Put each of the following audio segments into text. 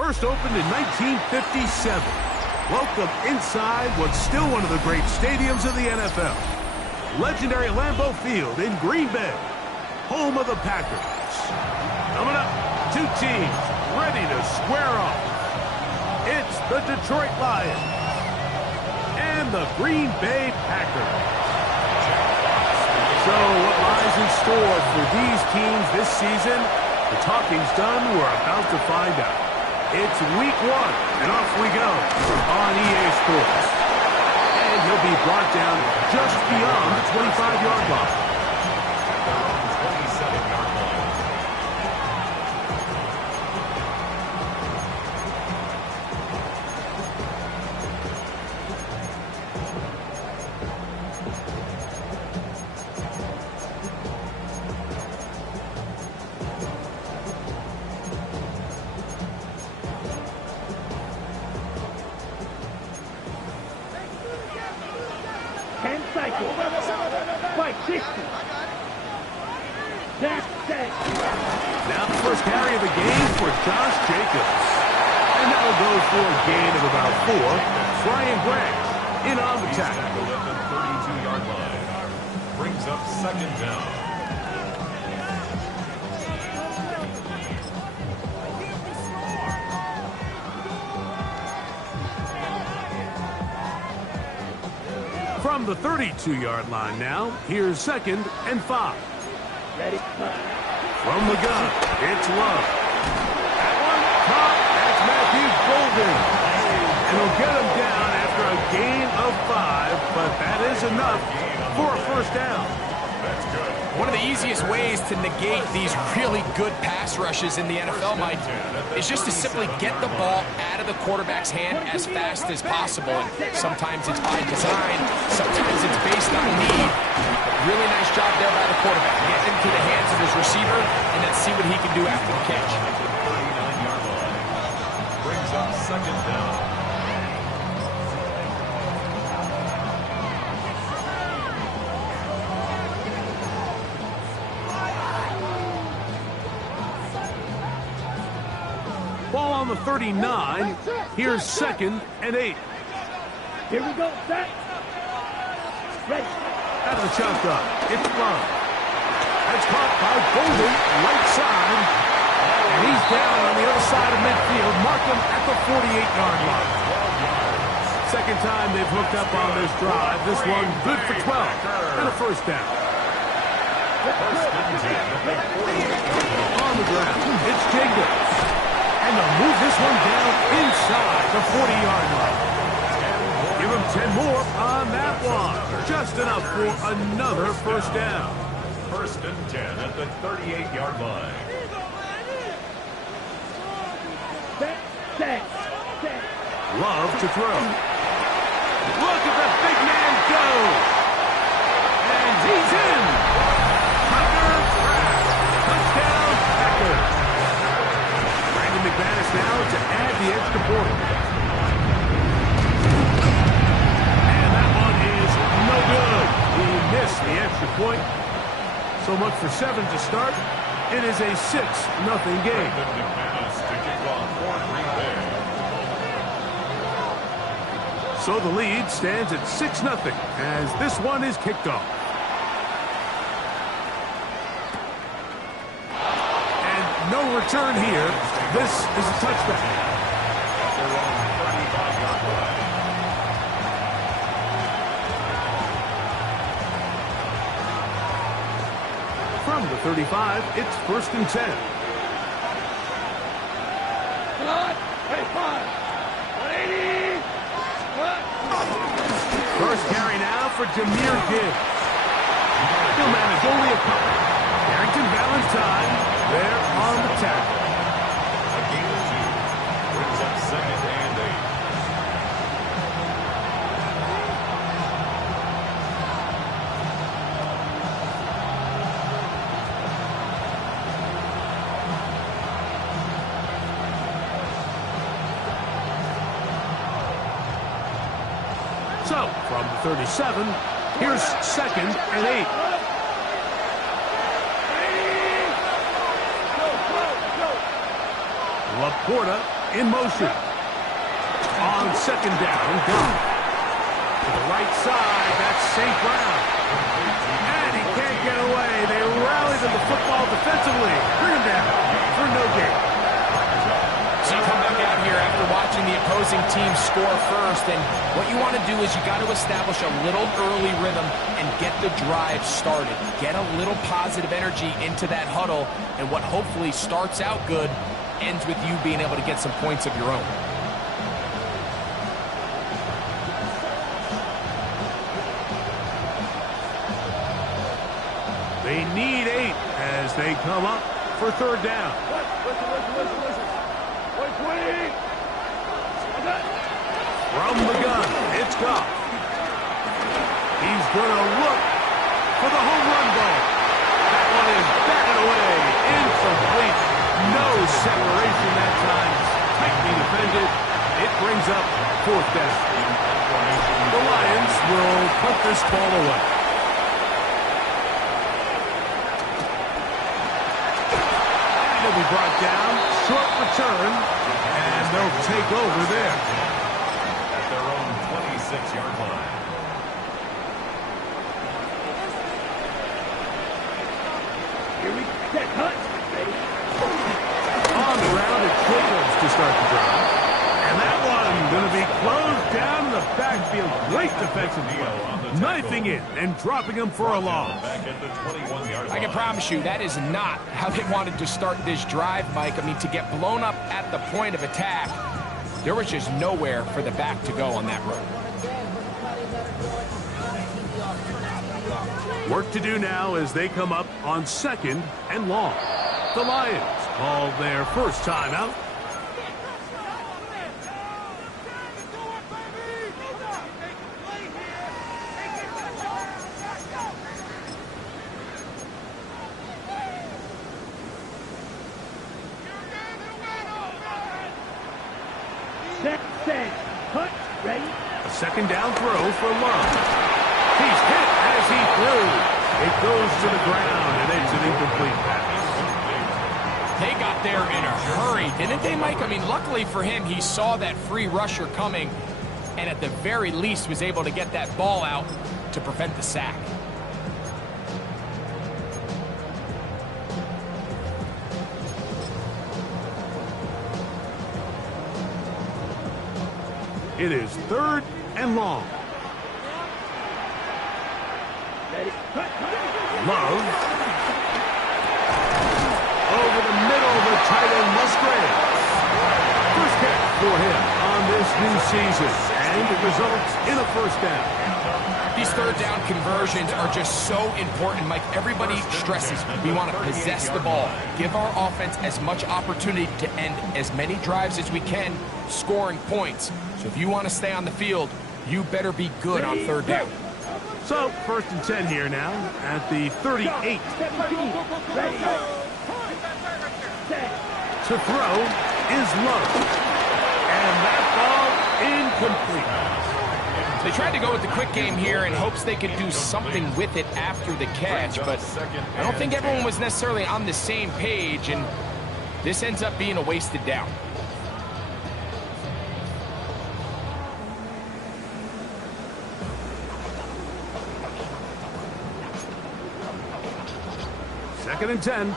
First opened in 1957. Welcome inside what's still one of the great stadiums of the NFL. Legendary Lambeau Field in Green Bay, home of the Packers. Coming up, two teams ready to square off. It's the Detroit Lions and the Green Bay Packers. So what lies in store for these teams this season? The talking's done. We're about to find out. It's week 1, and off we go on EA Sports. And he'll be brought down just beyond the 25-yard line. 27-yard line. Now the first carry of the game for Josh Jacobs. And that will go for a gain of about 4. Brian Branch in on the tackle. At the 32-yard line. Brings up second down. From the 32-yard line now, here's 2nd and 5. Ready? From the gun, it's Love. That one, caught. That's Matthew Golden. And he'll get him down after a gain of 5, but that is enough for a first down. That's good. One of the easiest ways to negate these really good pass rushes in the NFL, Mike, is just to simply get the ball out of the quarterback's hand as fast as possible. And sometimes it's by design, sometimes it's based on need. Really nice job there by the quarterback. Get into the hands of his receiver, and then see what he can do after the catch. 39-yard line. Brings up second down. Ball on the 39. Here's 2nd and 8. Here we go, set. Ready. Out of the shotgun, it's Love. That's caught by Golden, right side. And he's down on the other side of midfield. Mark him at the 48-yard line. Second time they've hooked up on this drive. This one good for 12 and a first down. On the ground, it's Jacobs. And they'll move this one down inside the 40-yard line. Give him 10 more on that one. Just enough for another first down. 1st and 10 at the 38-yard line. Love to throw. Look at the big man go. And he's in. Packers grab. Touchdown, Packers. Brandon McManus now to add the extra point. And that one is no good. He missed the extra point. So much for 7 to start. It is a 6-0 game. Brandon McManus to kick off for Green Bay. So the lead stands at 6-0 as this one is kicked off. And no return here. This is a touchback. At their own 35-yard line. From the 35, it's 1st and 10. First carry now for Jahmyr Gibbs. He'll manage only a couple. Carrington Valentine there on the tackle. A gain of 2. Brings up 2nd and 8. So, from the 37, here's 2nd and 8. Laporta in motion. On second down, gone. To the right side, that's St. Brown. And he can't get away. They rallied to the football defensively. Bring him down for no gain. So you come back out here after watching the opposing team score first, and what you want to do is you got to establish a little early rhythm and get the drive started. Get a little positive energy into that huddle, and what hopefully starts out good ends with you being able to get some points of your own. They need 8 as they come up for third down. From the gun, it's Goff. He's going to look for the home run ball. That one is batted away. Incomplete. No separation that time. Tightly defended. It brings up fourth down. The Lions will put this ball away. It'll be brought down. Short return. And they'll take over there. At their own 26-yard line. Here we set cut. Ready. On the ground, it's Jacobs to start the drive. And that one going to be closed down in the backfield. Great defensive play. Knifing it and dropping him for a loss. Back at the 21-yard line. I can promise you that is not how they wanted to start this drive, Mike. I mean, to get blown up at the point of attack, there was just nowhere for the back to go on that road. Work to do now as they come up on second and long. The Lions call their first timeout. Set. Cut. Ready. A second down throw for Love. He's hit as he threw. It goes to the ground, and it's an incomplete pass. They got there in a hurry, didn't they, Mike? I mean, luckily for him, he saw that free rusher coming, and at the very least was able to get that ball out to prevent the sack. It is third and long. Ready. Cut. Love. Over the middle, the tight end Musgrave. First catch for him on this new season, and it results in a first down. These third down conversions are just so important, Mike. Everybody stresses we want to possess the ball, give our offense as much opportunity to end as many drives as we can, scoring points. So if you want to stay on the field, you better be good on third down. So, first and 10 here now at the 38. Ready. Set. To throw is Love. And that ball incomplete. They tried to go with the quick game here in hopes they could do something with it after the catch, but I don't think everyone was necessarily on the same page, and this ends up being a wasted down. Second and 10.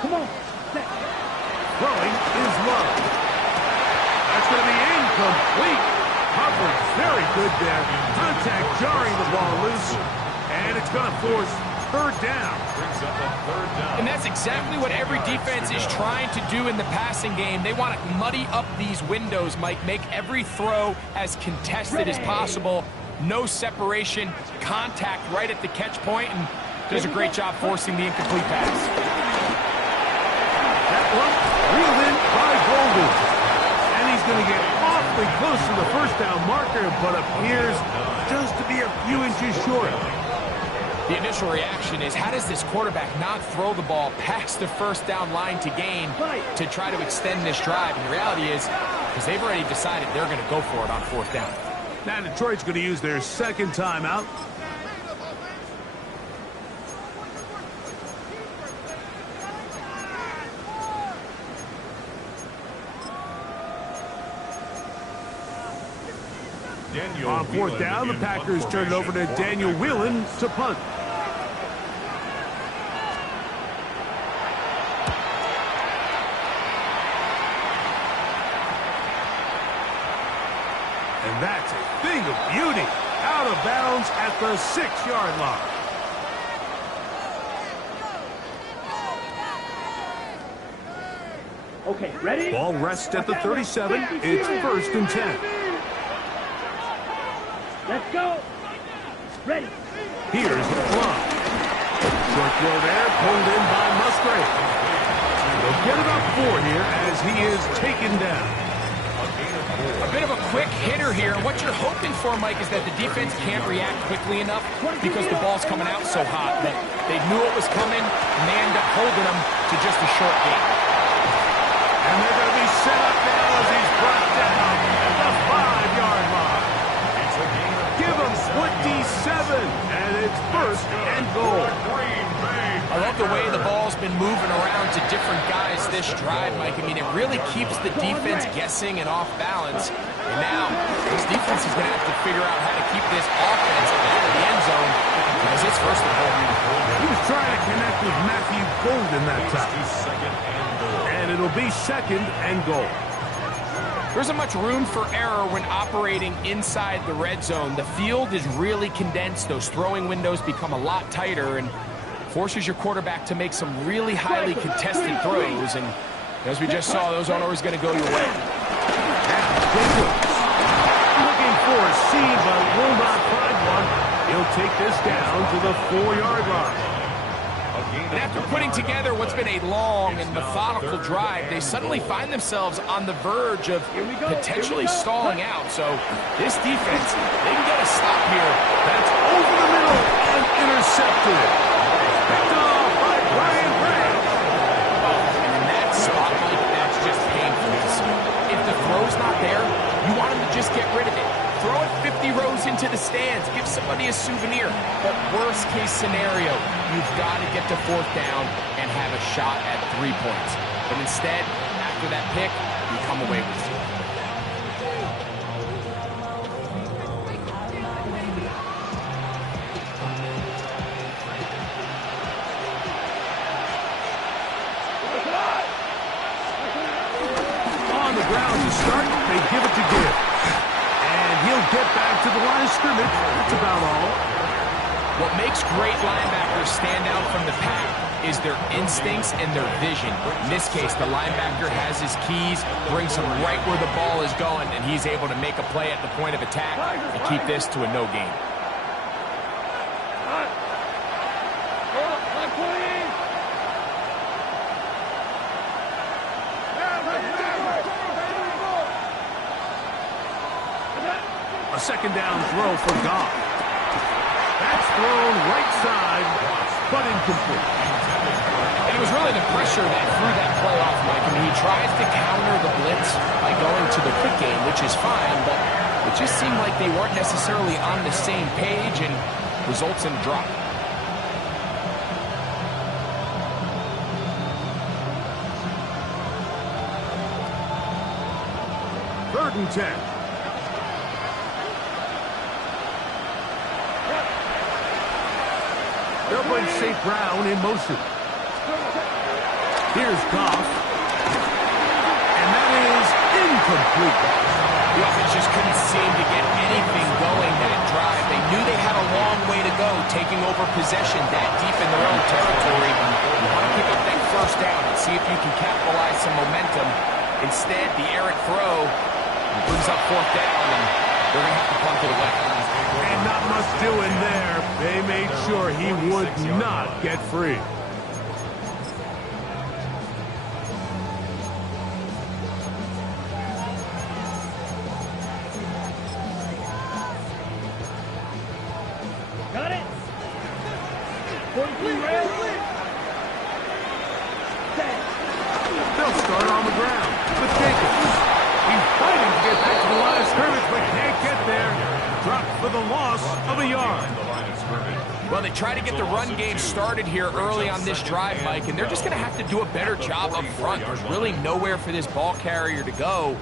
Come on. Set. Throwing is Love. That's going to be incomplete. Coverage very good there. Contact jarring the ball loose. And it's going to force third down. Brings up a third down. And that's exactly what every defense is trying to do in the passing game. They want to muddy up these windows, Mike. Make every throw as contested as possible. No separation, contact right at the catch point, and does a great job forcing the incomplete pass. That one reeled in by Golden. And he's going to get awfully close to the first down marker, but appears just to be a few inches short. The initial reaction is, how does this quarterback not throw the ball past the first down line to gain to try to extend this drive? And the reality is, because they've already decided they're going to go for it on fourth down. Now Detroit's going to use their second timeout. Daniel On fourth Whelan down, the in Packers punt turn it over to formation. Daniel Whelan to punt. And that's a thing of beauty. Out of bounds at the 6-yard line. Okay, ready? Ball rests at the 37. It's 1st and 10. Let's go. Ready. Here's the plum. Short throw there, pulled in by Musgrave. They'll get it up 4 here as he is taken down. A bit of a quick hitter here. What you're hoping for, Mike, is that the defense can't react quickly enough because the ball's coming out so hot. But they knew it was coming, and they end up holding them to just a short gain. And they're going to be set up now as he's brought down at the 5-yard line. Give him 27, and it's 1st and goal. I love the way the ball's been moving around to different guys this drive, Mike. I mean, it really keeps the defense guessing and off balance. And now, this defense is going to have to figure out how to keep this offense out of the end zone as it's 1st and goal. He was trying to connect with Matthew Golden that time. And it'll be 2nd and goal. There isn't much room for error when operating inside the red zone. The field is really condensed. Those throwing windows become a lot tighter and forces your quarterback to make some really highly contested throws. And as we just saw, those aren't always going to go your way. Looking for a seam, but will not find one. He'll take this down to the 4-yard line. And after putting together what's been a long and methodical drive, they suddenly find themselves on the verge of potentially stalling out. So this defense, they can get a stop here. That's over the middle and intercepted. Picked off by Brian Graham. And in that spot, Mike, that's just painful to see. If the throw's not there, you want him to just get rid of it. Throw it 50 rows into the stands. Give somebody a souvenir. But worst case scenario, you've got to get to 4th down and have a shot at 3 points. But instead, after that pick, you come away with 2. On the ground to start, they give it to Gibbs. He'll get back to the line of scrimmage. That's about all. What makes great linebackers stand out from the pack is their instincts and their vision. In this case, the linebacker has his keys, brings him right where the ball is going, and he's able to make a play at the point of attack and keep this to a no gain. A 2nd down throw for Goff. That's thrown right side, but incomplete. And it was really the pressure that threw that play off, Mike. I mean, he tries to counter the blitz by going to the quick game, which is fine, but it just seemed like they weren't necessarily on the same page and results in a drop. Third and 10. They'll bring St. Brown in motion. Here's Goff. And that is incomplete. The offense just couldn't seem to get anything going that drive. They knew they had a long way to go, taking over possession that deep in their own territory. You want to pick up that 1st down and see if you can capitalize some momentum. Instead, the errant throw brings up 4th down, and they're going to have to punt it away. And not much doing there. They made sure he would not get free. Got it. 43 rail. They'll start on the ground with Jacobs. He's fighting to get back to the line of scrimmage, but can't get there. Dropped for the loss of a yard. Well, they try to get the run game started here early on this drive, Mike, and they're just going to have to do a better job up front. There's really nowhere for this ball carrier to go.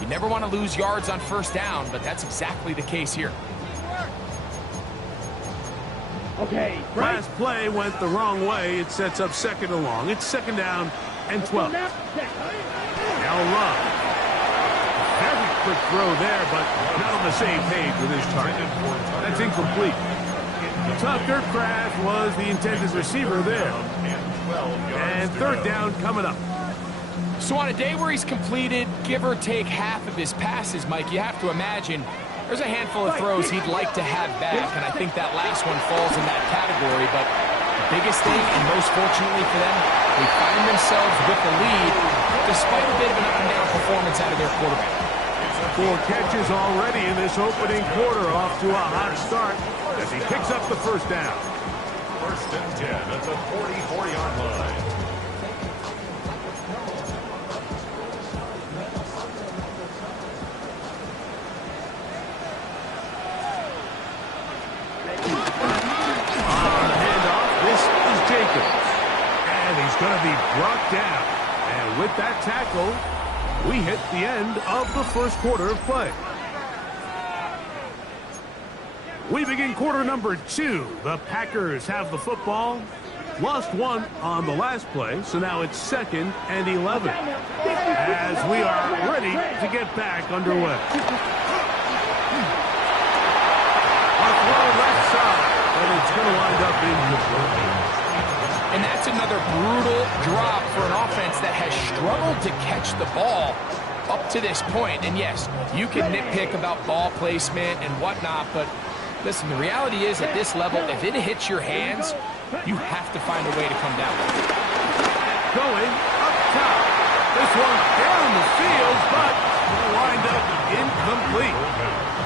You never want to lose yards on first down, but that's exactly the case here. Okay, last play went the wrong way. It sets up second and long. It's second down and 12. Now Love. Very quick throw there, but not on the same page with his target. That's incomplete. Tucker Kraft was the intended receiver there. And third down coming up. So on a day where he's completed, give or take half of his passes, Mike, you have to imagine there's a handful of throws he'd like to have back, and I think that last one falls in that category. But the biggest thing, and most fortunately for them, they find themselves with the lead despite a bit of an up-and-down performance out of their quarterback. 4 catches already in this opening quarter, off to a hot start as he picks up the first down. First and 10 at the 44-yard line. Going to be brought down. And with that tackle, we hit the end of the first quarter of play. We begin quarter number 2. The Packers have the football. Lost 1 on the last play, so now it's second and 11. As we are ready to get back underway. A throw left side, and it's going to wind up incomplete. And that's another brutal drop for an offense that has struggled to catch the ball up to this point. And yes, you can nitpick about ball placement and whatnot, but listen, the reality is at this level, if it hits your hands, you have to find a way to come down. Going up top. This one down the field, but will wind up incomplete.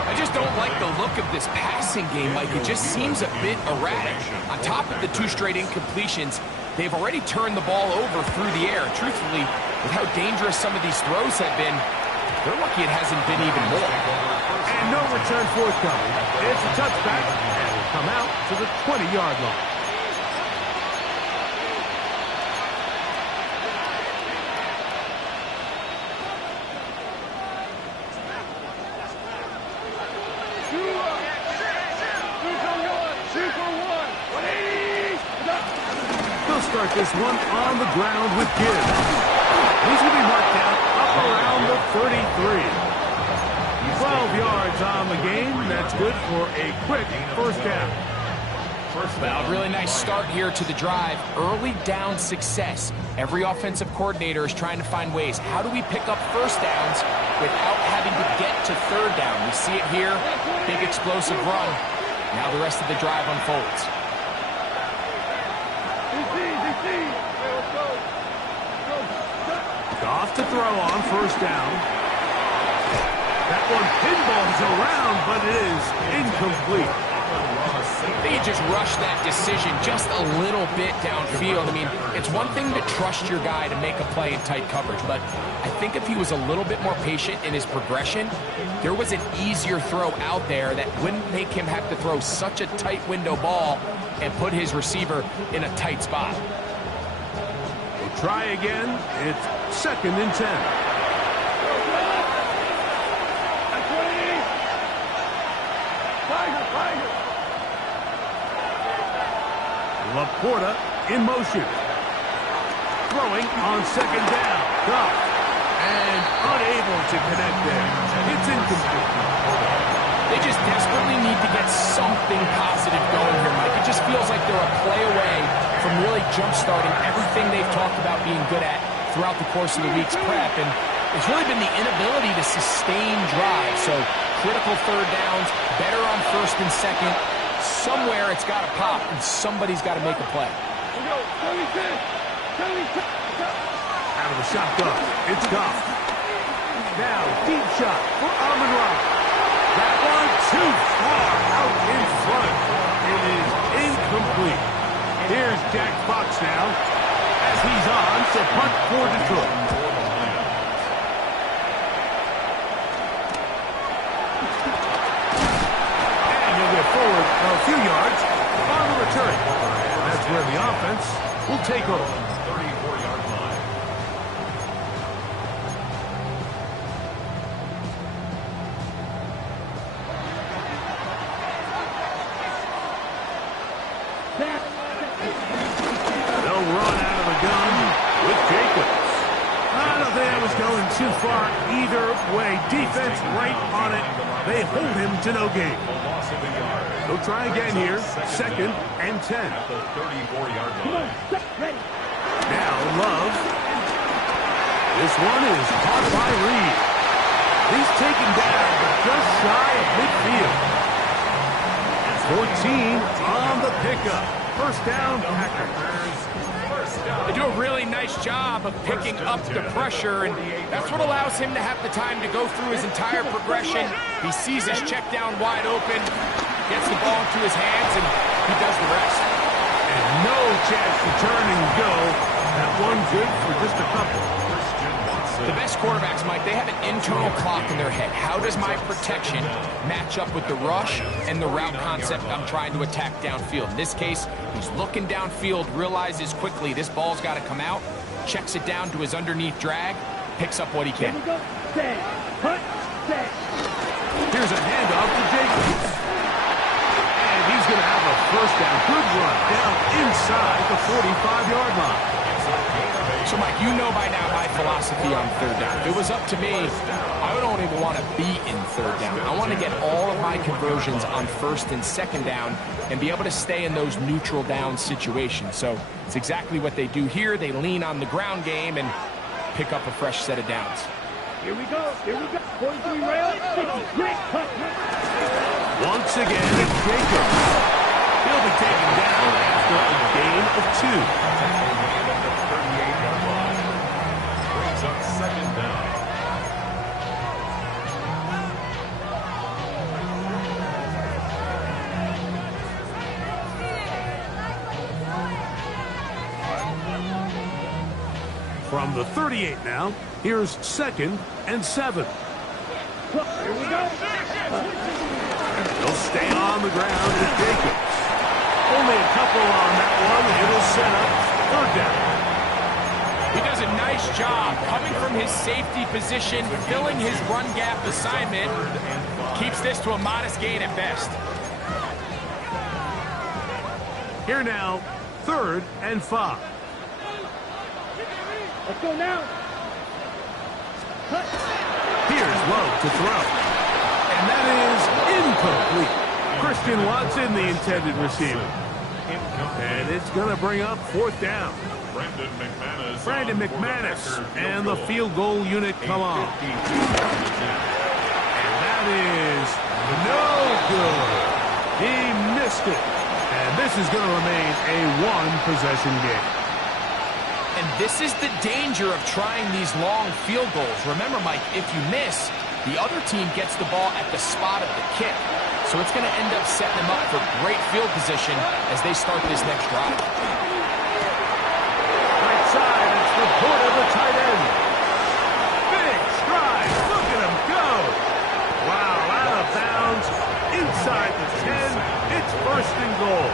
I just don't like the look of this passing game, Mike. It just seems a bit erratic. On top of the 2 straight incompletions, they've already turned the ball over through the air. Truthfully, with how dangerous some of these throws have been, they're lucky it hasn't been even more. And no return forthcoming. It's a touchback, and will come out to the 20-yard line. Start this one on the ground with Gibbs. He's going to be marked down up around the 33. 12 yards on the game. That's good for a quick first down. Well, really nice start here to the drive. Early down success. Every offensive coordinator is trying to find ways. How do we pick up first downs without having to get to third down? We see it here. Big explosive run. Now the rest of the drive unfolds. Off to throw on first down. That one pinballs around, but it is incomplete. They just rushed that decision just a little bit downfield. I mean, it's one thing to trust your guy to make a play in tight coverage, but I think if he was a little bit more patient in his progression, there was an easier throw out there that wouldn't make him have to throw such a tight window ball and put his receiver in a tight spot. We'll try again. It's second and 10. Laporta in motion. Throwing on second down. Goff. And unable to connect there. It's incomplete. They just desperately need to get something positive going here, Mike. It just feels like they're a play away from really jump-starting everything they've talked about being good at throughout the course of the week's prep. And it's really been the inability to sustain drives. So critical third downs, better on first and second. Somewhere it's got to pop, and somebody's got to make a play. Out of the shotgun. It's Goff. Now, deep shot for Amon-Ra. That one too far out in front. It is incomplete. Here's Jack Fox now as he's on to punt for Detroit. And he'll get forward a few yards on the return. That's where the offense will take over. 34-yard line. too far either way. Defense right on it. They hold him to no gain. They'll try again here. 2nd and 10. At the 34-yard line. Now Love. This one is caught by Reed. He's taken down just shy of midfield. 14 on the pickup. First down, Packers. They do a really nice job of picking up the pressure, and that's what allows him to have the time to go through his entire progression. He sees his check down wide open, gets the ball into his hands, and he does the rest. And no chance to turn and go. That one good for just a couple. The best quarterbacks, Mike, they have an internal clock in their head. How does my protection match up with the rush and the route concept I'm trying to attack downfield? In this case, he's looking downfield, realizes quickly this ball's got to come out, checks it down to his underneath drag, picks up what he can. Here's a handoff to Jacobs. And he's going to have a first down. Good run down inside the 45-yard line. So, Mike, you know by now my philosophy on third down. If it was up to me, I don't even want to be in third down. I want to get all of my conversions on 1st and 2nd down and be able to stay in those neutral down situations. So it's exactly what they do here. They lean on the ground game and pick up a fresh set of downs. Here we go. Here we go. 43 rail. Great cut. Once again, it's Jacobs. He'll be taken down after a gain of 2. Brings up 2nd down. From the 38 now, here's 2nd and 7. Here we go. They'll stay on the ground with Jacobs. Only a couple on that one. It'll set up 3rd down. He does a nice job coming from his safety position, filling his run gap assignment, keeps this to a modest gain at best. Here now, 3rd and 5. Let's go now. Cut. Here's Love to throw. And that is incomplete. Christian Watson, the intended receiver. And it's going to bring up 4th down. Brandon McManus and the field goal unit come on. And that is no good. He missed it. And this is going to remain a 1-possession game. And this is the danger of trying these long field goals. Remember, Mike, if you miss, the other team gets the ball at the spot of the kick. So it's going to end up setting them up for great field position as they start this next drive. Right side, it's the foot of the tight end. Big stride. Look at him go. Wow, out of bounds. Inside the 10. It's 1st and goal.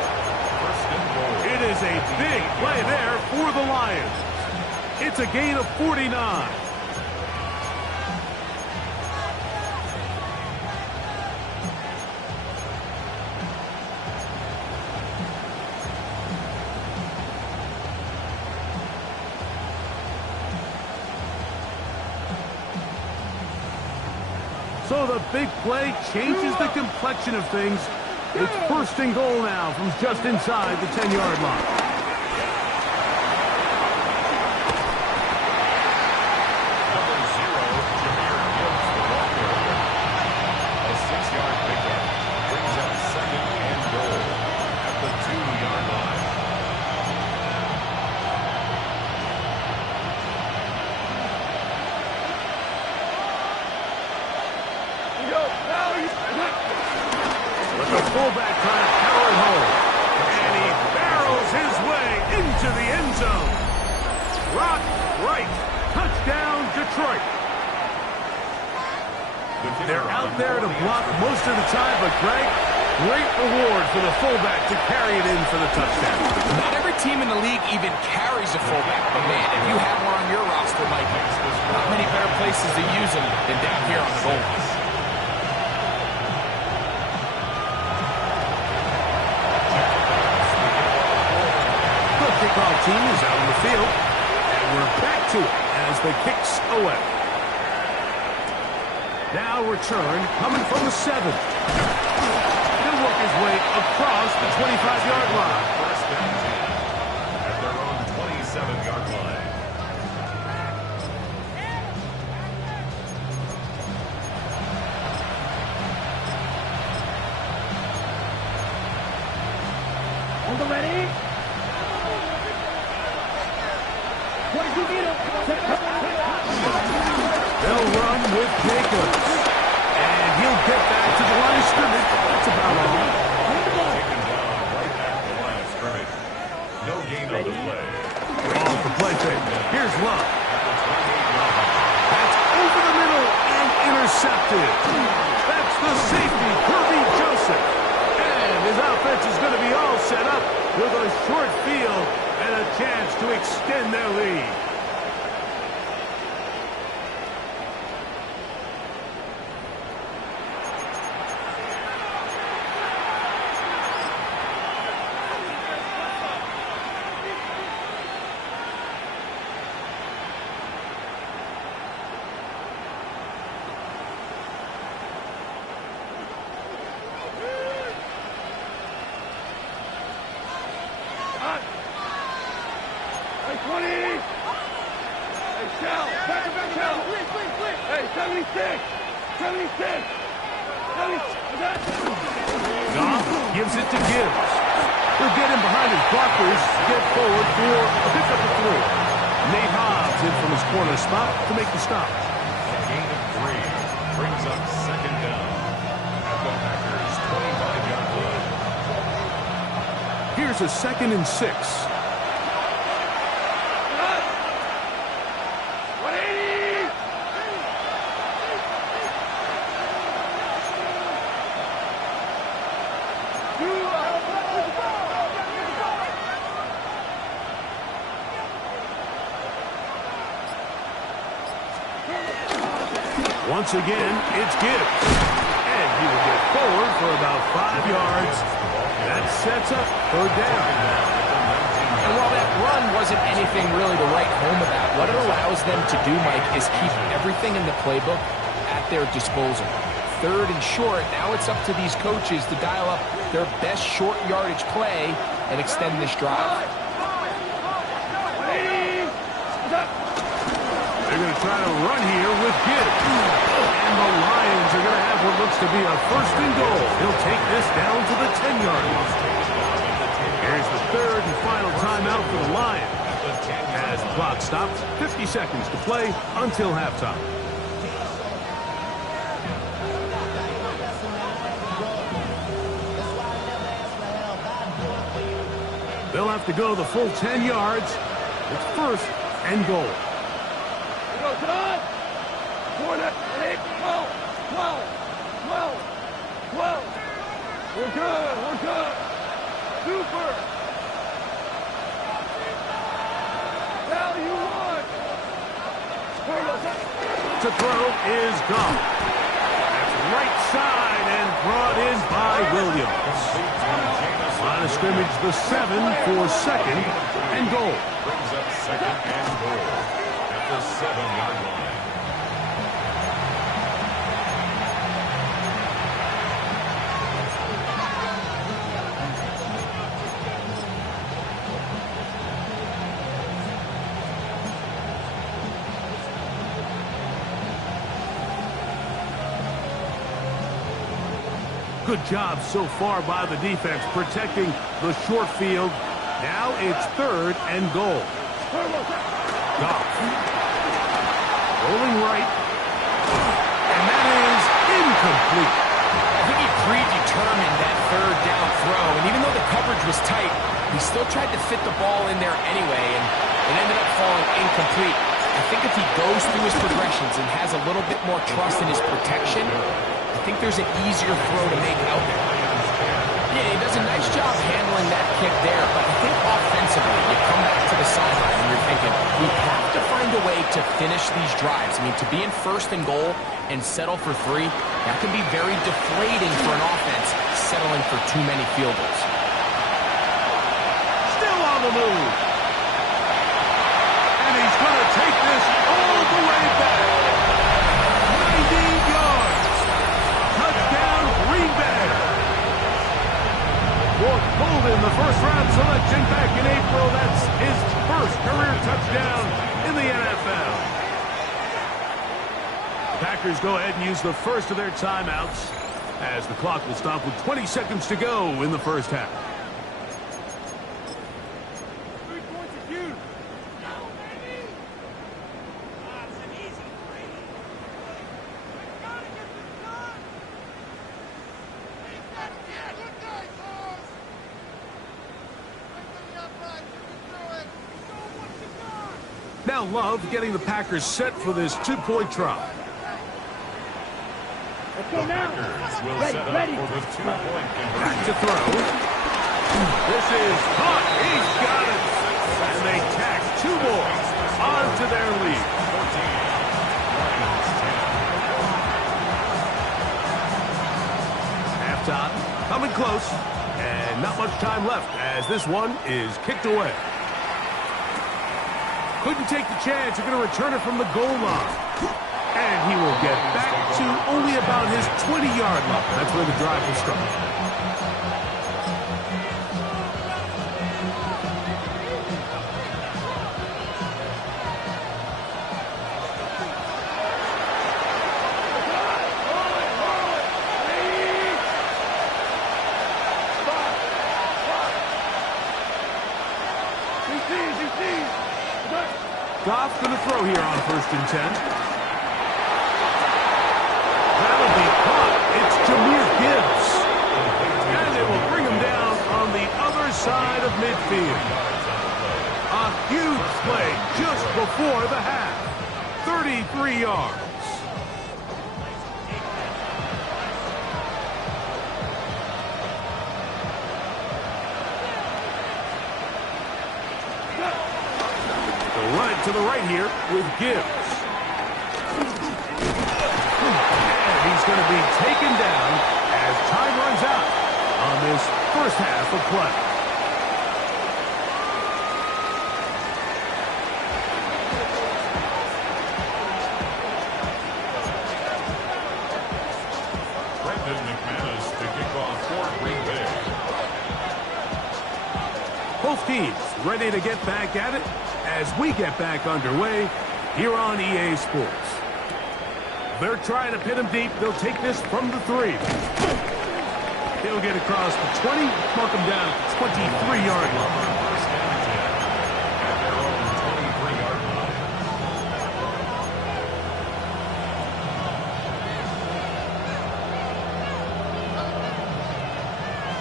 It is a big play there for the Lions. It's a gain of 49. So the big play changes the complexion of things. It's 1st and goal now from just inside the 10-yard line. But the fullback trying to power it home. And he barrels his way into the end zone. Rock right. Touchdown, Detroit. They're out there to block most of the time, but Greg, great reward for the fullback to carry it in for the touchdown. Not every team in the league even carries a fullback, but man, if you have one on your roster, Mike, not many better places to use them than down here on the goal line. The kickoff team is out on the field, and we're back to it as the kick's away. Now return coming from the 7. He'll work his way across the 25-yard line. First down 10 at their own 27-yard line. On the ready. 22 meters. They'll run with Jacobs. And he'll get back to the line of scrimmage. That's about all. Taken down right at the line of scrimmage. No gain on the play. Off the play fake. Here's Love. At the 28-yard line. That's over the middle and intercepted. That's the safety, Kirby Joseph. And his offense is going to be all set up with a short field and a chance to extend their lead. Hey, 20! Hey, Shell! Back up, Shell! Hey, 76! 76! 76! Goff gives it to Gibbs. He'll get in behind his blockers, get forward for a pickup of 3. Nate Hobbs in from his corner spot to make the stop. A gain of 3 brings up second down at the Packers' 25-yard line. Here's a 2nd and 6. 180! Once again, it's Gibbs. And he will get forward for about 5 yards. That sets up 3rd down. And while that run wasn't anything really to write home about, what it allows them to do, Mike, is keep everything in the playbook at their disposal. 3rd and short, now it's up to these coaches to dial up their best short yardage play and extend this drive. They're going to try to run here with Gibbs. And the Lions are going to have what looks to be a 1st and goal. He'll take this down to the 10-yard line. Here's the 3rd and final timeout for the Lions. As the clock stops, 50 seconds to play until halftime. They'll have to go the full 10 yards. It's 1st and goal. Go, John! 4, 8, 12, 12, 12, 12. We're good, we're good. Super. Value 1. To throw is gone. That's right side and brought in by Williams. Line of scrimmage, the 7 for 2nd and goal. Brings up 2nd and goal at the 7-yard line. Good job so far by the defense protecting the short field. Now it's 3rd and goal. Goff. Rolling right. And that is incomplete. I think he predetermined that 3rd down throw, and even though the coverage was tight, he still tried to fit the ball in there anyway, and it ended up falling incomplete. I think if he goes through his progressions and has a little bit more trust in his protection, I think there's an easier throw to make out there. Yeah, he does a nice job handling that kick there, but I think offensively, you come back to the sideline and you're thinking, we have to find a way to finish these drives. I mean, to be in 1st and goal and settle for 3, that can be very deflating for an offense settling for too many field goals. Still on the move. And he's going to take this all the way back. 90 yards. And back in April, that's his first career touchdown in the NFL. The Packers go ahead and use the first of their timeouts as the clock will stop with 20 seconds to go in the first half. Now Love getting the Packers set for this two-point try. Let's go now. Ready. For the two-point conversion. Back to throw. This is caught. He's got it. And they tack two more onto their lead. 14. Halftime coming close. And not much time left as this one is kicked away. Couldn't take the chance. They're going to return it from the goal line. And he will get back to only about his 20-yard line. That's where the drive will start. Goff going to throw here on 1st and 10. That'll be caught. It's Jahmyr Gibbs. And they will bring him down on the other side of midfield. A huge play just before the half. 33 yards. Run it to the right here with Gibbs. And he's going to be taken down as time runs out on this first half of play. Brendan McManus to kick off for Green Bay. Both teams ready to get back at it as we get back underway here on EA Sports. They're trying to pin him deep. They'll take this from the 3. He'll get across the 20, mark him down at the 23-yard line. First and 10 at their own 23-yard line.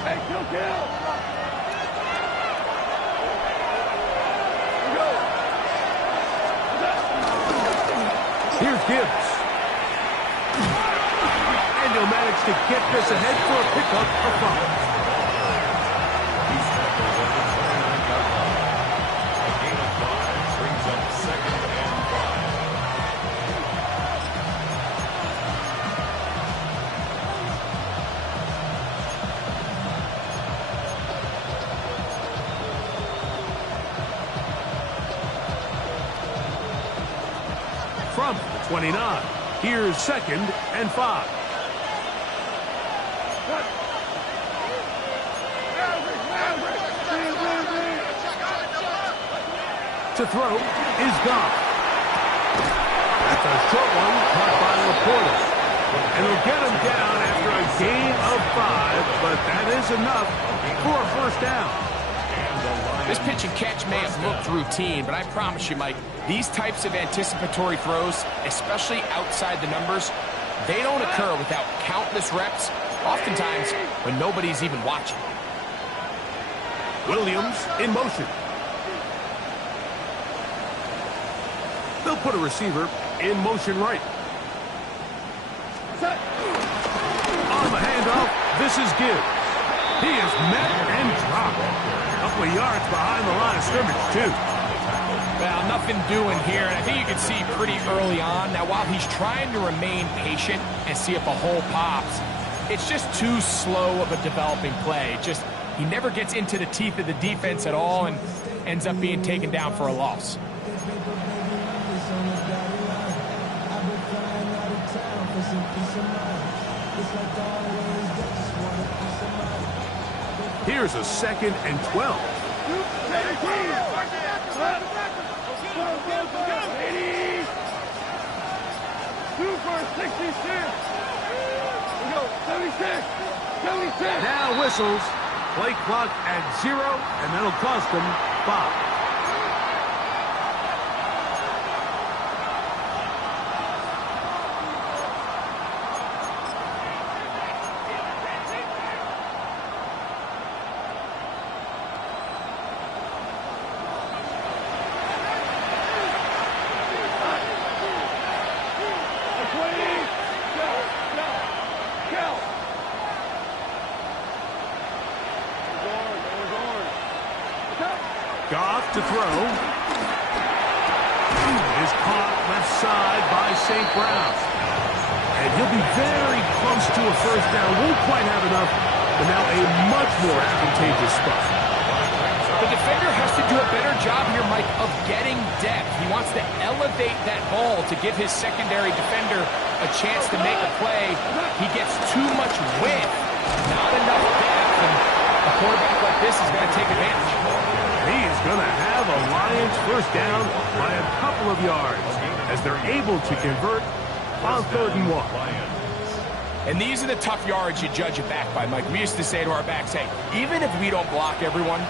Hey, kill! Here's Gibbs. And he'll manage to get this ahead for a pickup of 5. He's tackled at the 29-yard line. A gain of 5 brings up 2nd and 5. From the 29, here's 2nd and 5. To throw is gone. That's a short one caught by Laporta. And he'll get him down after a gain of 5, but that is enough for a first down. This pitch and catch may have looked routine, but I promise you, Mike, these types of anticipatory throws, especially outside the numbers, they don't occur without countless reps, oftentimes when nobody's even watching. Williams in motion. They'll put a receiver in motion right. On the handoff, this is Gibbs. He is met and dropped. A couple of yards behind the line of scrimmage, too. Well, nothing doing here, and I think you can see pretty early on. Now, while he's trying to remain patient and see if a hole pops, it's just too slow of a developing play. He never gets into the teeth of the defense at all and ends up being taken down for a loss. Here's a 2nd and 12. Now whistles. Play clock at 0, and that'll cost them 5. Goff to throw. Is caught left side by St. Brown. And he'll be very close to a first down. Won't quite have enough, but now a much more advantageous spot. The defender has to do a better job here, Mike, of getting depth. He wants to elevate that ball to give his secondary defender a chance to make a play. He gets too much width, not enough depth, and a quarterback like this is going to take advantage. He is going to have a Lions first down by a couple of yards as they're able to convert on 3rd and 1. And these are the tough yards you judge a back by, Mike. We used to say to our backs, hey, even if we don't block everyone,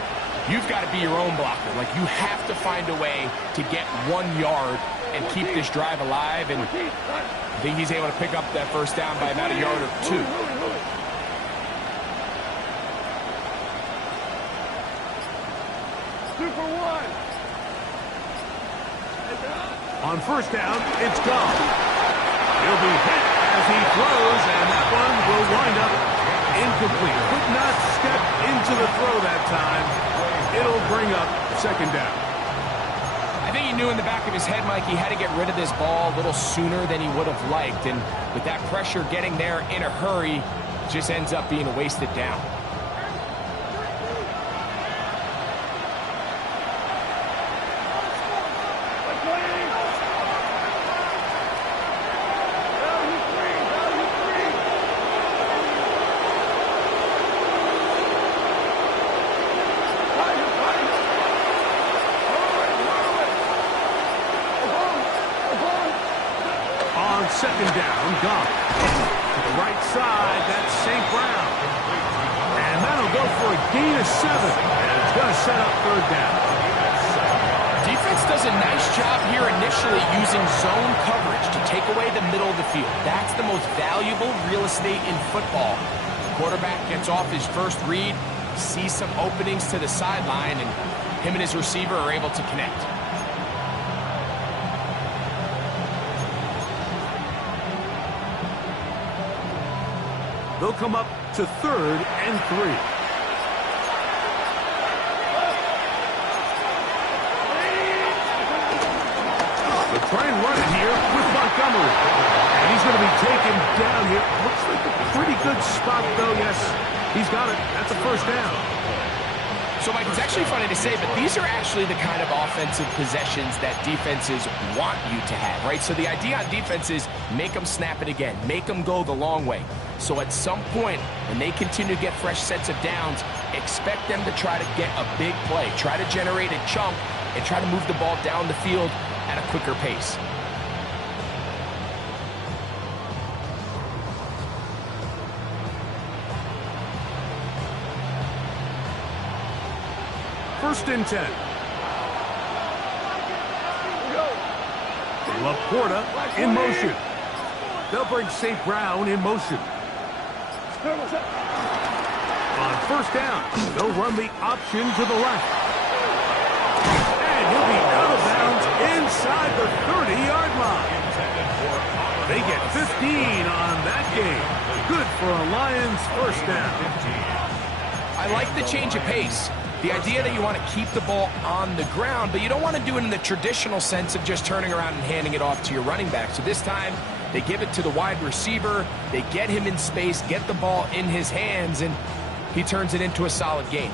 you've got to be your own blocker. Like, you have to find a way to get 1 yard and keep this drive alive. And I think he's able to pick up that first down by about a yard or 2. On first down, it's Goff. He'll be hit as he throws, and that one will wind up incomplete. Could not step into the throw that time. It'll bring up 2nd down. I think he knew in the back of his head, Mike, he had to get rid of this ball a little sooner than he would have liked. And with that pressure getting there in a hurry, it just ends up being a wasted down. Second down, Goff. To the right side, that's St. Brown. And that'll go for a gain of 7. And it's going to set up 3rd down. Defense does a nice job here initially using zone coverage to take away the middle of the field. That's the most valuable real estate in football. Quarterback gets off his first read, sees some openings to the sideline, and him and his receiver are able to connect. They'll come up to 3rd and 3. They'll try and run it here with Montgomery. And he's going to be taken down here. Looks like a pretty good spot, though. Yes, he's got it. That's a first down. So, Mike, it's actually funny to say, but these are actually the kind of offensive possessions that defenses want you to have, right? So the idea on defense is make them snap it again, make them go the long way. So at some point, when they continue to get fresh sets of downs, expect them to try to get a big play, try to generate a chunk, and try to move the ball down the field at a quicker pace. First and 10. Laporta in motion. They'll bring St. Brown in motion. On first down, they'll run the option to the left. And he'll be out of bounds inside the 30-yard line. They get 15 on that game. Good for a Lions first down. I like the change of pace. The idea that you want to keep the ball on the ground, but you don't want to do it in the traditional sense of just turning around and handing it off to your running back. So this time, they give it to the wide receiver, they get him in space, get the ball in his hands, and he turns it into a solid gain.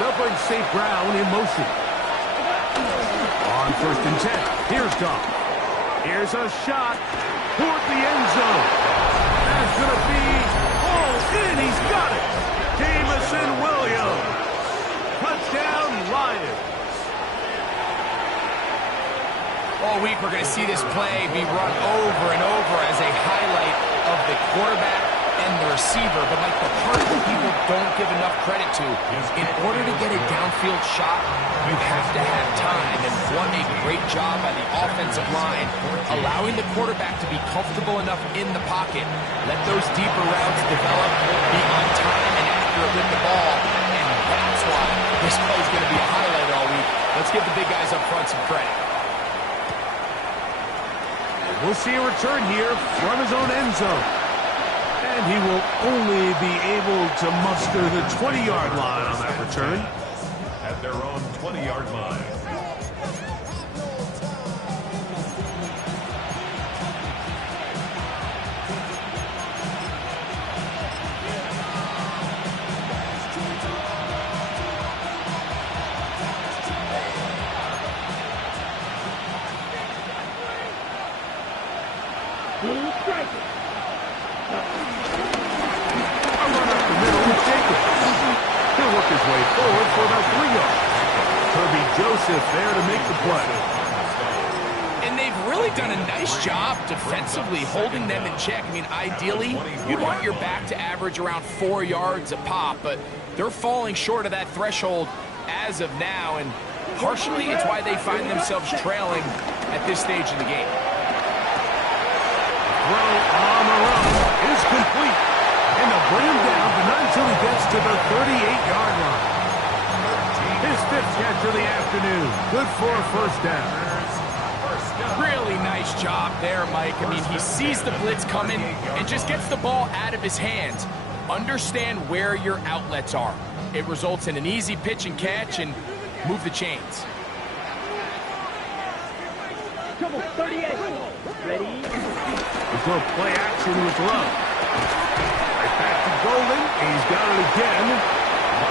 They'll bring St. Brown in motion. On On 1st and 10, here's Goff. Here's a shot toward the end zone. That's going to be all in. He's got it. Jamison Williams. Touchdown, Lions. All week we're going to see this play be run over and over as a highlight of the quarterback and the receiver. But like the part that people don't give enough credit to, in order to get a downfield shot, you have to have time. And what a great job by the offensive line, allowing the quarterback to be comfortable enough in the pocket. Let those deeper routes develop, be on time and accurate with the ball. And that's why this play is going to be a highlight all week. Let's give the big guys up front some credit. We'll see a return here from his own end zone. And he will only be able to muster the 20-yard line on that return. At their own 20-yard line. A run up the middle with Jacobs. He'll work his way forward for about 3 yards. Kirby Joseph there to make the play. And they've really done a nice job defensively holding them in check. I mean, ideally, you'd want your back to average around 4 yards a pop, but they're falling short of that threshold as of now, and partially it's why they find themselves trailing at this stage in the game. Throw on the run is complete. And they'll bring him down, but not until he gets to the 38-yard line. His 5th catch of the afternoon. Good for a first down. Really nice job there, Mike. I mean, he sees the blitz coming and just gets the ball out of his hands. Understand where your outlets are. It results in an easy pitch and catch and move the chains. Trouble 38. Ready? He's going to play action with Love. Right back to Golden. He's got it again.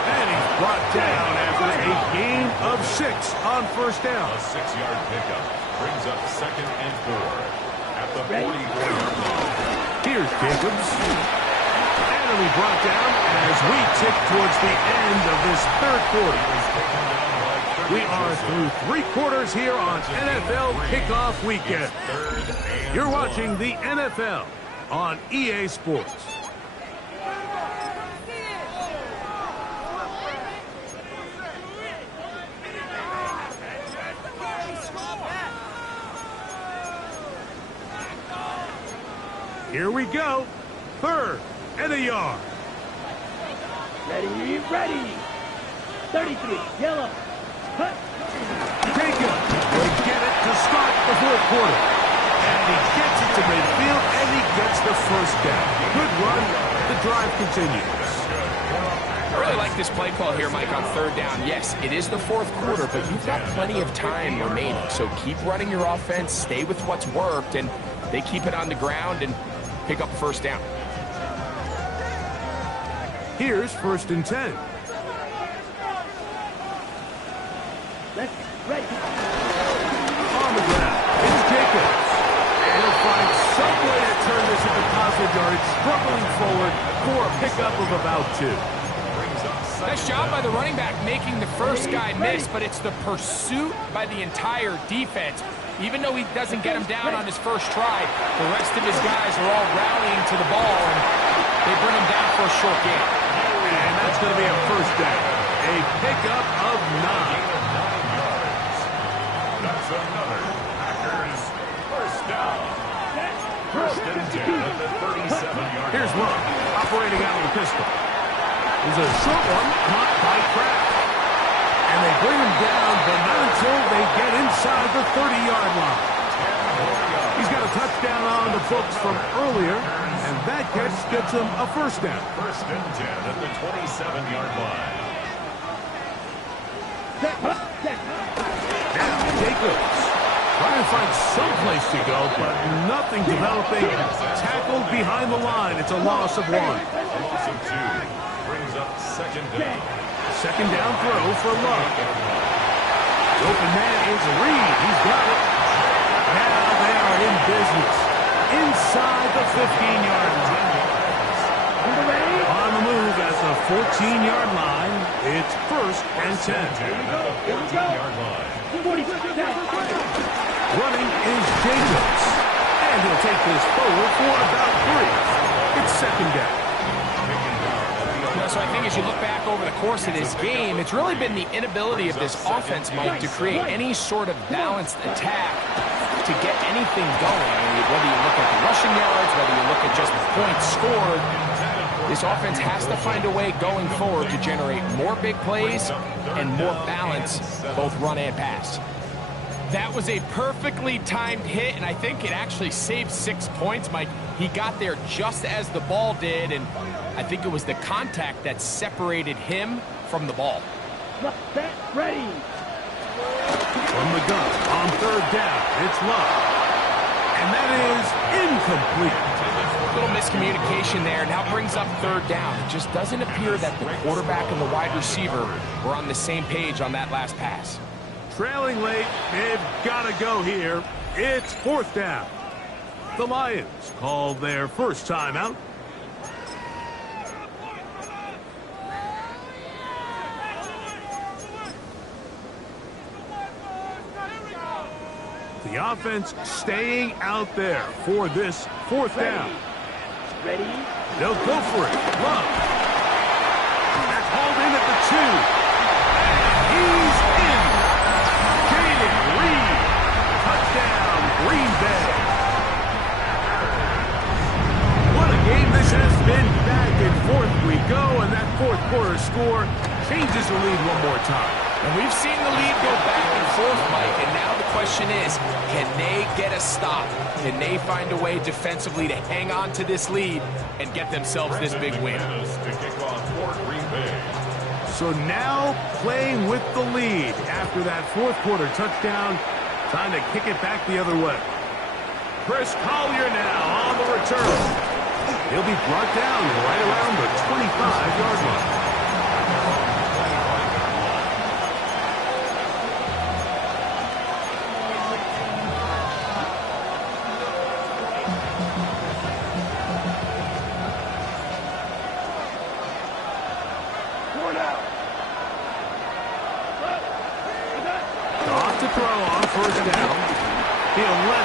And he's brought down after a gain of 6 on first down. A 6-yard pickup brings up 2nd and 4 at the 44-yard line. Here's Jacobs. And he'll be brought down as we tick towards the end of this 3rd quarter. We are through 3 quarters here on NFL Kickoff Weekend. You're watching the NFL on EA Sports. Here we go. 3rd and a yard. Ready, ready. 33, yellow. Cut. Jacobs will get it to start the 4th quarter. And he gets it to midfield, and he gets the first down. Good run. The drive continues. I really like this play call here, Mike, on 3rd down. Yes, it is the 4th quarter, but you've got plenty of time remaining. So keep running your offense, stay with what's worked, and they keep it on the ground and pick up first down. Here's 1st and 10. Let's ready. On the ground, it's Jacobs. And he'll find some way to turn this into positive yardage, struggling forward for a pickup of about 2. Nice job by the running back making the first guy miss, but it's the pursuit by the entire defense. Even though he doesn't get him down on his first try, the rest of his guys are all rallying to the ball, and they bring him down for a short gain. And that's going to be a first down. A pickup of 9. That's another Packers first down. 1st and 10 at the 37-yard line. Here's Love, operating out of the pistol. There's a short one caught by Kraft. And they bring him down, but not until they get inside the 30-yard line. He's got a touchdown on the books from earlier, and that catch gets him a first down. 1st and 10 at the 27-yard line. Now Jacobs trying to find some place to go, but nothing developing. Tackled behind the line. It's a loss of 1. A loss of 2 brings up 2nd down. 2nd down throw for Love. Open man is Reed. He's got it. Now they are in business. Inside the 15-yard line. On the move at the 14-yard line. It's 1st and 10. Here we go. 45. Running is Jacobs. And he'll take this forward for about 3. It's 2nd down. So I think as you look back over the course of this game, it's really been the inability of this offense, Mike, to create any sort of balanced attack to get anything going. I mean, whether you look at the rushing yards, whether you look at just the points scored, this offense has to find a way going forward to generate more big plays and more balance, both run and pass. That was a perfectly timed hit, and I think it actually saved 6 points, Mike. He got there just as the ball did, and I think it was the contact that separated him from the ball. Ready. From the gun on 3rd down, it's Love. And that is incomplete. A little miscommunication there. Now brings up 3rd down. It just doesn't appear that the quarterback and the wide receiver were on the same page on that last pass. Trailing late, they've got to go here. It's 4th down. The Lions call their first timeout. The offense staying out there for this 4th down. Ready. They'll go for it. Love. That's hauled in at the 2. And he's in. Jaden Reed. Touchdown, Green Bay. What a game this has been. Back and forth we go, and that 4th quarter score changes the lead one more time. And we've seen the lead go back and forth, Mike, and now the question is, can they get a stop? Can they find a way defensively to hang on to this lead and get themselves this big win? So now playing with the lead after that 4th quarter touchdown, time to kick it back the other way. Chris Collier now on the return. He'll be brought down right around the 25-yard line.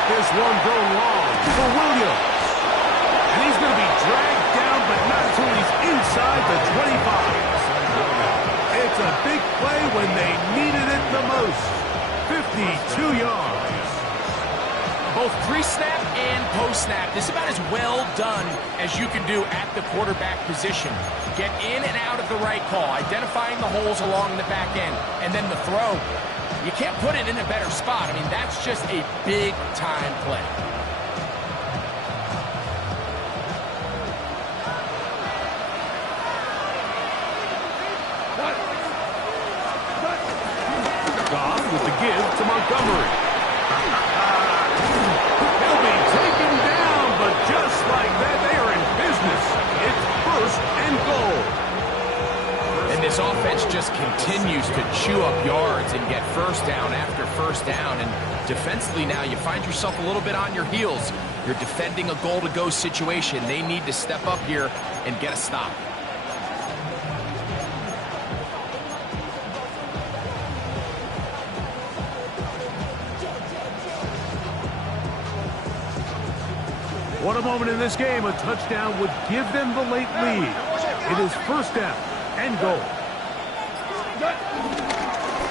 This one go long for Williams. And he's going to be dragged down, but not until he's inside the 25. It's a big play when they needed it the most. 52 yards. Both pre-snap and post-snap, this is about as well done as you can do at the quarterback position. Get in and out of the right call, identifying the holes along the back end, and then the throw. You can't put it in a better spot. I mean, that's just a big-time play. Goff with the give to Montgomery. He'll be taken down, but just like that, they are in business. It's 1st and goal. And this offense just continues to chew up yards and get 1st down after 1st down. And defensively now, you find yourself a little bit on your heels. You're defending a goal-to-go situation. They need to step up here and get a stop. What a moment in this game. A touchdown would give them the late lead. It is 1st down and goal.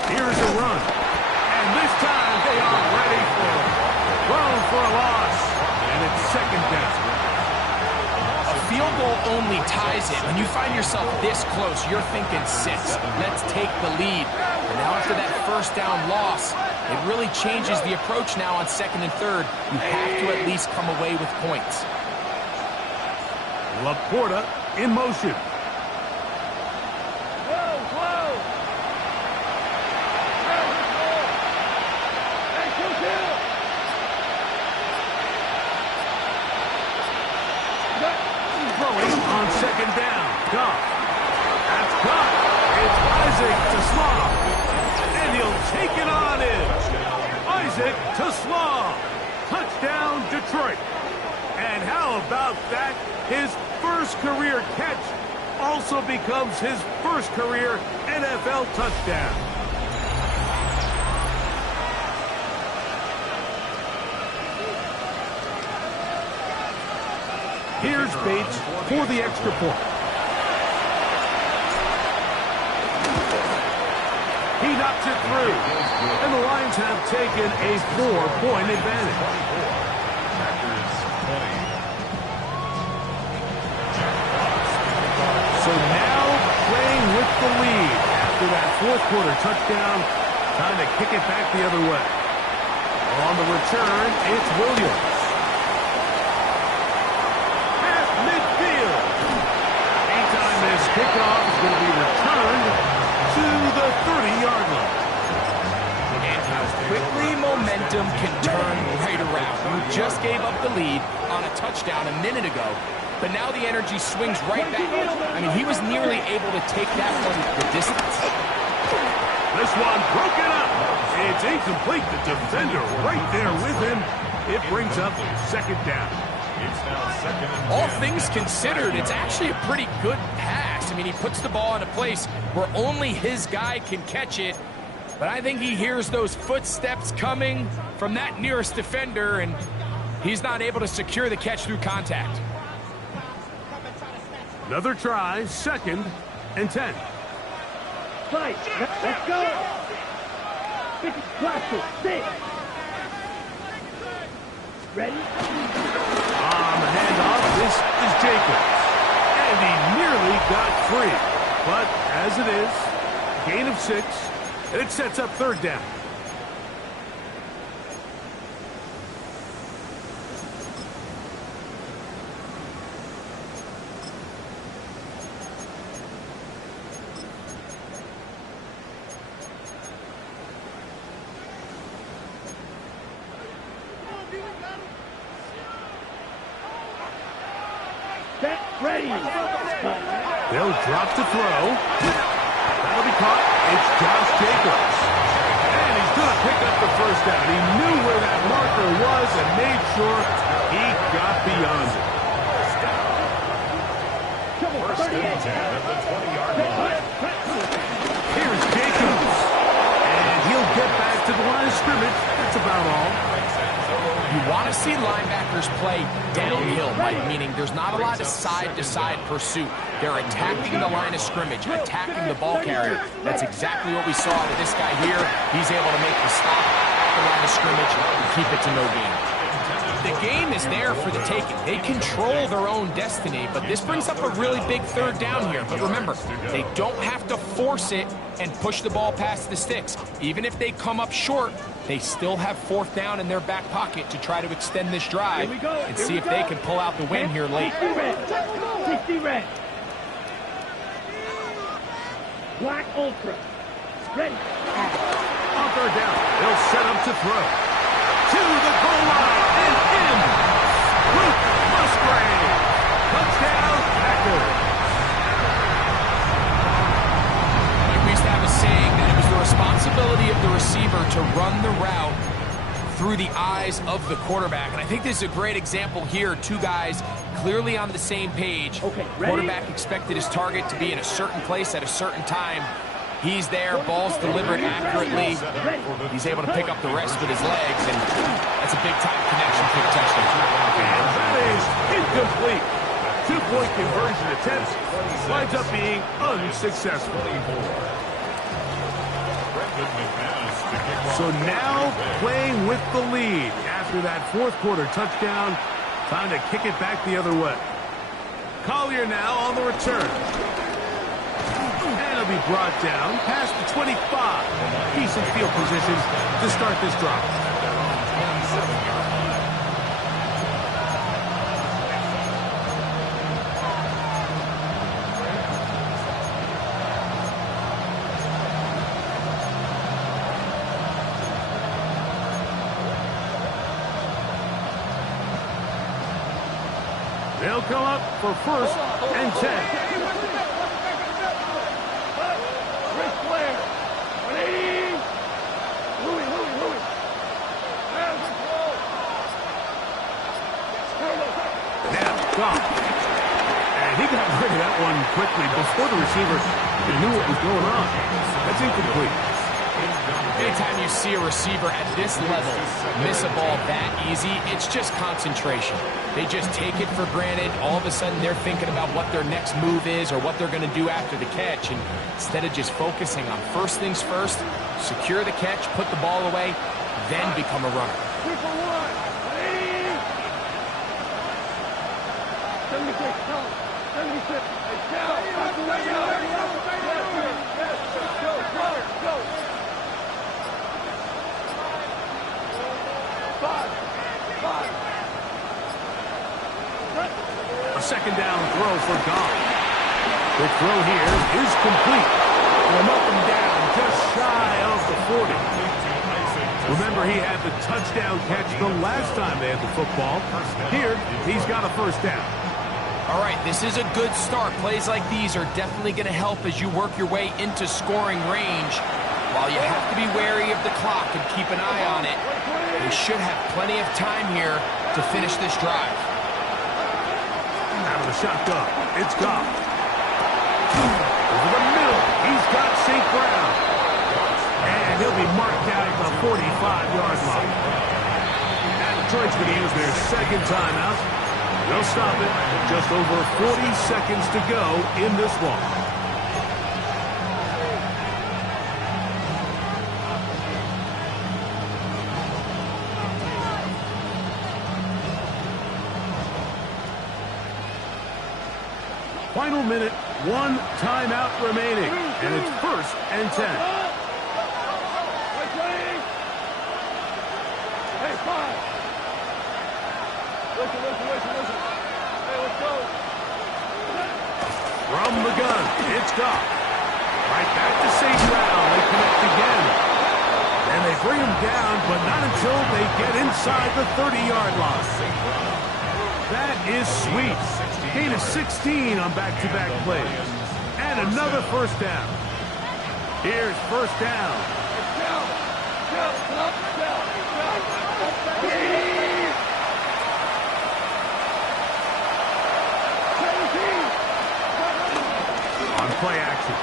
Here's a run. And this time they are ready for it. Thrown for a loss. And it's 2nd down. A field goal only ties it. When you find yourself this close, you're thinking 6. Let's take the lead. And now after that 1st down loss, it really changes the approach now on 2nd and 3rd. You have to at least come away with points. Laporta in motion. Throwing on 2nd down. Goff. That's caught. It's Isaac to Slav. And he'll take it on it to Slaw. Touchdown, Detroit. And how about that? His first career catch also becomes his first career NFL touchdown. Here's Bates for the extra point. He knocks it through. And the Lions have taken a 4-point advantage. So now playing with the lead after that fourth quarter touchdown. Time to kick it back the other way. On the return, it's Williams. At midfield. Anytime this kickoff is going to be returned to the 30-yard line. And how quickly momentum can turn right around. You just gave up the lead on a touchdown a minute ago, but now the energy swings right back. I mean, he was nearly able to take that one the distance. This one broken up. It's incomplete. The defender right there with him. It brings up second down. It's now second and 10. All things considered, it's actually a pretty good pass. I mean, he puts the ball in a place where only his guy can catch it. But I think he hears those footsteps coming from that nearest defender, and he's not able to secure the catch through contact. Another try, second and 10. Fight. Let's go. 50 plus 6. Ready? On the handoff, this is Jacobs. And he nearly got free. But as it is, gain of 6, and it sets up third down. Set. Ready. They'll drop to throw. That'll be caught. It's Josh Jacobs. And he's going to pick up the first down. He knew where that marker was and made sure he got beyond it. First and 10 at the 20-yard line. Here's Jacobs. And he'll get back to the line of scrimmage. That's about all. You want to see linebackers play downhill, Mike, meaning there's not a lot of side-to-side pursuit. They're attacking the line of scrimmage, attacking the ball carrier. That's exactly what we saw with this guy here. He's able to make the stop at the line of scrimmage and keep it to no gain. The game is there for the taking. They control their own destiny, but this brings up a really big third down here. But remember, they don't have to force it and push the ball past the sticks. Even if they come up short, they still have fourth down in their back pocket to try to extend this drive and see if they can pull out the win here late. 60 red. Black Ultra. Ready. On third down, they'll set up to throw. To the goal line and in. Luke Musgrave. Touchdown, Packers. Like we used to have a saying that it was the responsibility of the receiver to run the route through the eyes of the quarterback. And I think this is a great example here. Two guys clearly on the same page. Quarterback expected his target to be in a certain place at a certain time. He's there, ball's delivered accurately. He's able to pick up the rest with his legs, and that's a big-time connection for the touchdown. And that is incomplete. Two-point conversion attempt winds up being unsuccessful. So now playing with the lead after that fourth quarter touchdown. Time to kick it back the other way. Collier now on the return. And he'll be brought down past the 25. Decent field position to start this drive. They'll come up for first and 10. quickly before the receiver knew what was going on. That's incomplete. Anytime you see a receiver at this level miss a ball that easy, it's just concentration. They just take it for granted. All of a sudden, they're thinking about what their next move is or what they're going to do after the catch. And instead of just focusing on first things first, secure the catch, put the ball away, then become a runner. 76, tell him. 76. Hey, Cal. Go. 5. A second down throw for Goff. The throw here is complete. From up and down, just shy of the 40. Remember, he had the touchdown catch the last time they had the football. Here, he's got a first down. All right, this is a good start. Plays like these are definitely going to help as you work your way into scoring range. While you have to be wary of the clock and keep an eye on it, they should have plenty of time here to finish this drive. Out of the shotgun, it's Goff. Over the middle, he's got St. Brown. And he'll be marked out at the 45-yard line. And Detroit's going to use their second timeout. They'll stop it. Just over 40 seconds to go in this one. Final minute, one timeout remaining, and it's 1st and 10. Hey, 5. Listen. Hey, let's go. From the gun, it's Goff. Right back to St. Brown. They connect again. And they bring him down, but not until they get inside the 30-yard line. That is sweet. Gain of 16 on back-to-back plays. And another first down. Here's first down. On play action.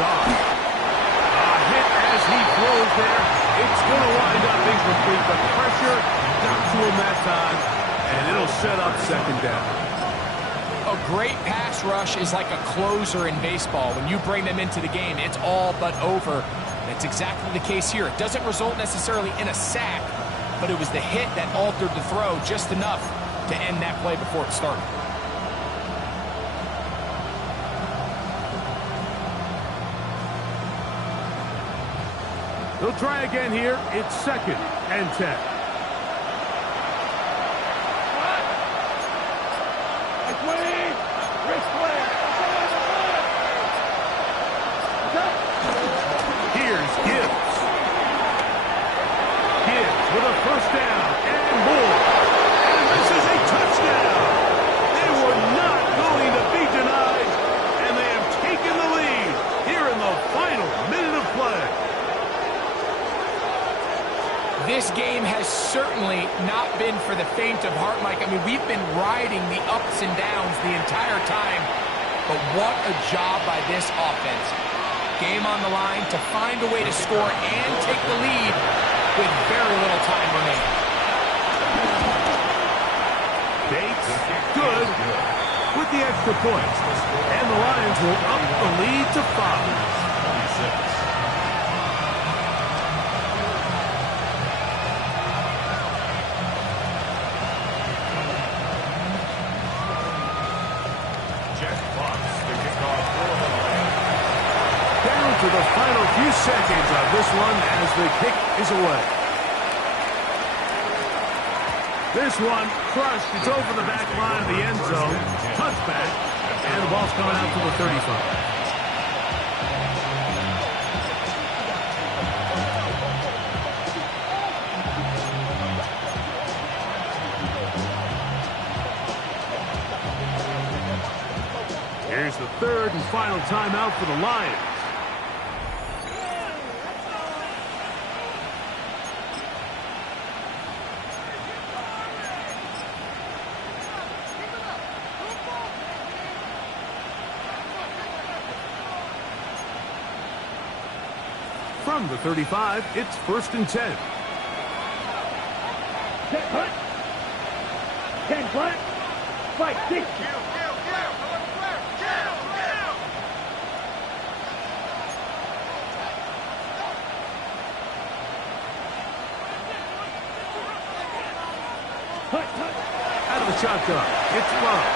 Goff. A hit as he throws there. It's going to wind up incomplete, but pressure got to him that time, and it'll set up second down. A great pass rush is like a closer in baseball. When you bring them into the game, it's all but over. That's exactly the case here. It doesn't result necessarily in a sack, but it was the hit that altered the throw just enough to end that play before it started. They'll try again here. It's 2nd and 10. Here's Gibbs. Gibbs with a first down and more. And this is a touchdown. They were not going to be denied, and they have taken the lead here in the final minute of play. This game has certainly not been for the faint of heart, Mike. I mean, we've been riding the ups and downs the entire time, but what a job by this offense. Game on the line to find a way to score and take the lead with very little time remaining. Bates, good, with the extra point. And the Lions will up the lead to 5. To the final few seconds of this one as the kick is away. This one crushed. It's over the back line of the end zone. Touchback. And the ball's coming out to the 35. Here's the 3rd and final timeout for the Lions. From the 35, it's 1st and 10. Set hunt. 10 flat. Fight 60. Out of the shotgun, it's Love.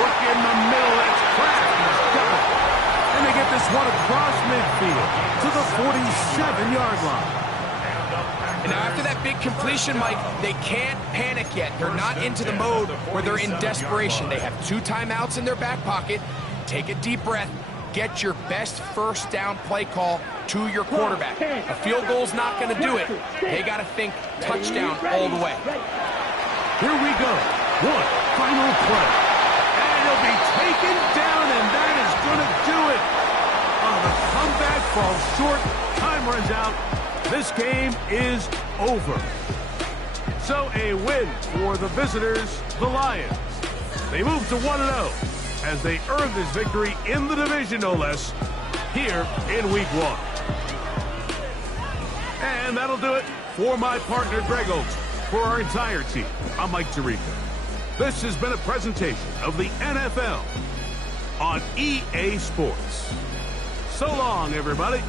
Look in the middle, that's Kraft. He's got it. And they get this one across midfield to the 47-yard line. And now after that big completion, Mike, they can't panic yet. They're not into the mode where they're in desperation. They have 2 timeouts in their back pocket. Take a deep breath. Get your best first down play call to your quarterback. A field goal's not going to do it. They got to think touchdown all the way. Here we go. One final play. And he'll be taken down, and that is going to do it. The comeback falls short. Time runs out. This game is over. So a win for the visitors, the Lions. They move to 1-0 as they earn this victory in the division, no less, here in Week 1. And that'll do it for my partner, Greg Olson. For our entire team, I'm Mike Tirico. This has been a presentation of the NFL on EA Sports. So long, everybody.